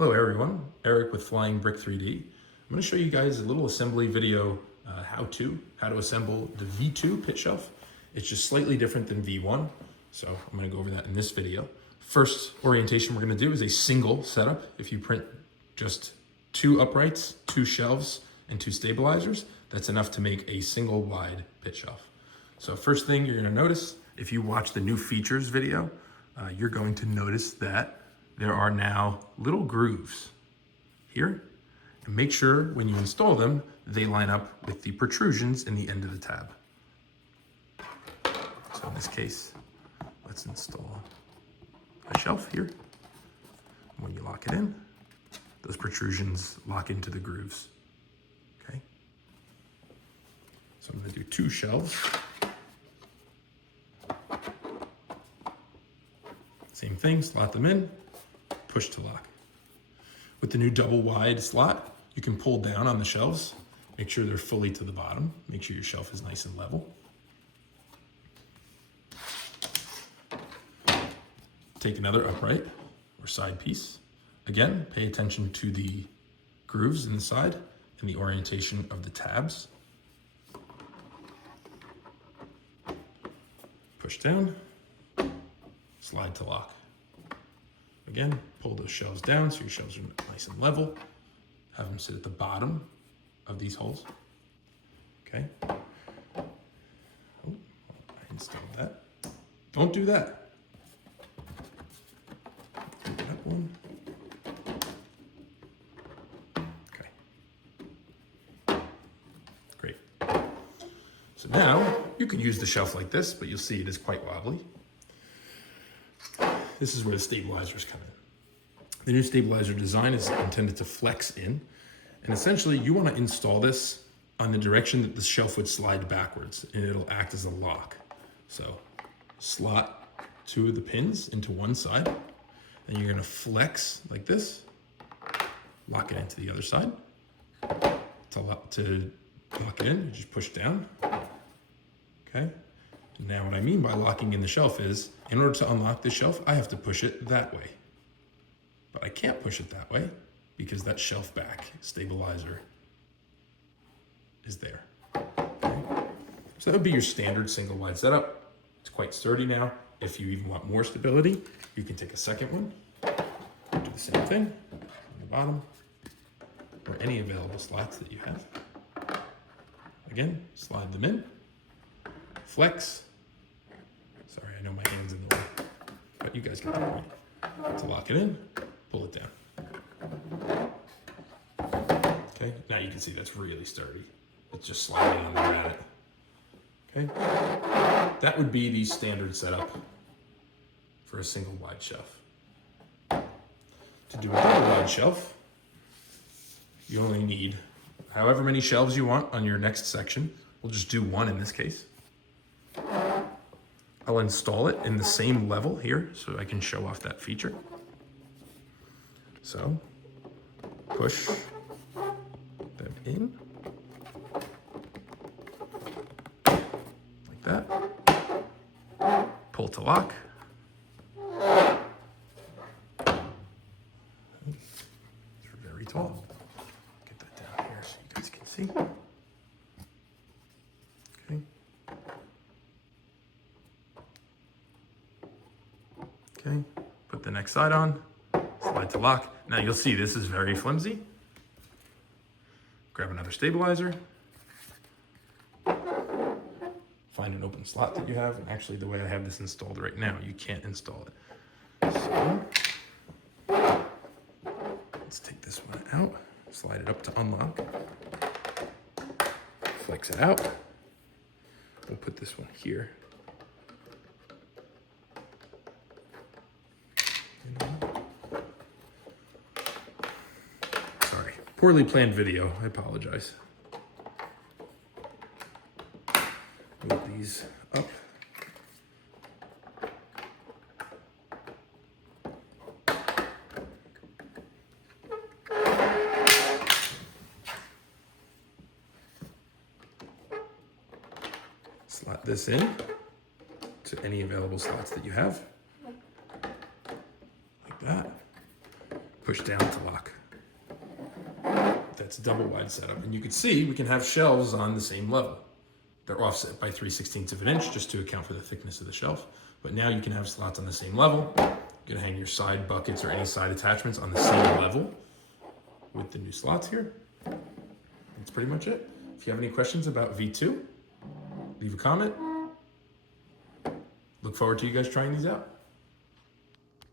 Hello everyone, Eric with FlyingBrick3D. I'm going to show you guys a little assembly video how to assemble the V2 pit shelf. It's just slightly different than V1, so I'm going to go over that in this video. First orientation we're going to do is a single setup. If you print just 2 uprights, 2 shelves, and 2 stabilizers, that's enough to make a single wide pit shelf. So first thing you're going to notice, if you watch the new features video, you're going to notice that there are now little grooves here. And make sure when you install them, they line up with the protrusions in the end of the tab. So in this case, let's install a shelf here. When you lock it in, those protrusions lock into the grooves, okay? So I'm gonna do 2 shelves. Same thing, slot them in, push to lock. With the new double wide slot, you can pull down on the shelves, make sure they're fully to the bottom, make sure your shelf is nice and level. Take another upright or side piece. Again, pay attention to the grooves in the side and the orientation of the tabs. Push down, slide to lock. Again, pull those shelves down so your shelves are nice and level. Have them sit at the bottom of these holes. Okay. Oh, I installed that. Don't do that. Do that one. Okay. Great. So now you can use the shelf like this, but you'll see it is quite wobbly. This is where the stabilizers come in. The new stabilizer design is intended to flex in, and essentially you want to install this on the direction that the shelf would slide backwards, and it'll act as a lock. So slot 2 of the pins into one side, and you're going to flex like this, lock it into the other side. To lock it in, you just push down. Okay. Now what I mean by locking in the shelf is, in order to unlock this shelf, I have to push it that way. But I can't push it that way because that shelf back stabilizer is there. Okay. So that would be your standard single wide setup. It's quite sturdy now. If you even want more stability, you can take a second one, do the same thing on the bottom, or any available slots that you have. Again, slide them in, flex. Sorry, I know my hand's in the way, but you guys get the point. To lock it in, pull it down. Okay, now you can see that's really sturdy. It's just sliding on the granite. Okay, that would be the standard setup for a single wide shelf. To do a double wide shelf, you only need however many shelves you want on your next section. We'll just do 1 in this case. I'll install it in the same level here so I can show off that feature. So, push them in, like that. Pull to lock. It's very tall. Get that down here so you guys can see. Okay. Okay, put the next side on, slide to lock. Now you'll see this is very flimsy. Grab another stabilizer. Find an open slot that you have. And actually the way I have this installed right now, you can't install it. So, let's take this one out, slide it up to unlock. Flex it out. We'll put this one here. Sorry, poorly planned video, I apologize. Move these up. Slot this in to any available slots that you have. Like that. push down to lock. That's a double wide setup. And you can see we can have shelves on the same level. They're offset by 3/16 of an inch just to account for the thickness of the shelf. But now you can have slots on the same level. You can hang your side buckets or any side attachments on the same level with the new slots here. That's pretty much it. If you have any questions about V2, leave a comment. Look forward to you guys trying these out.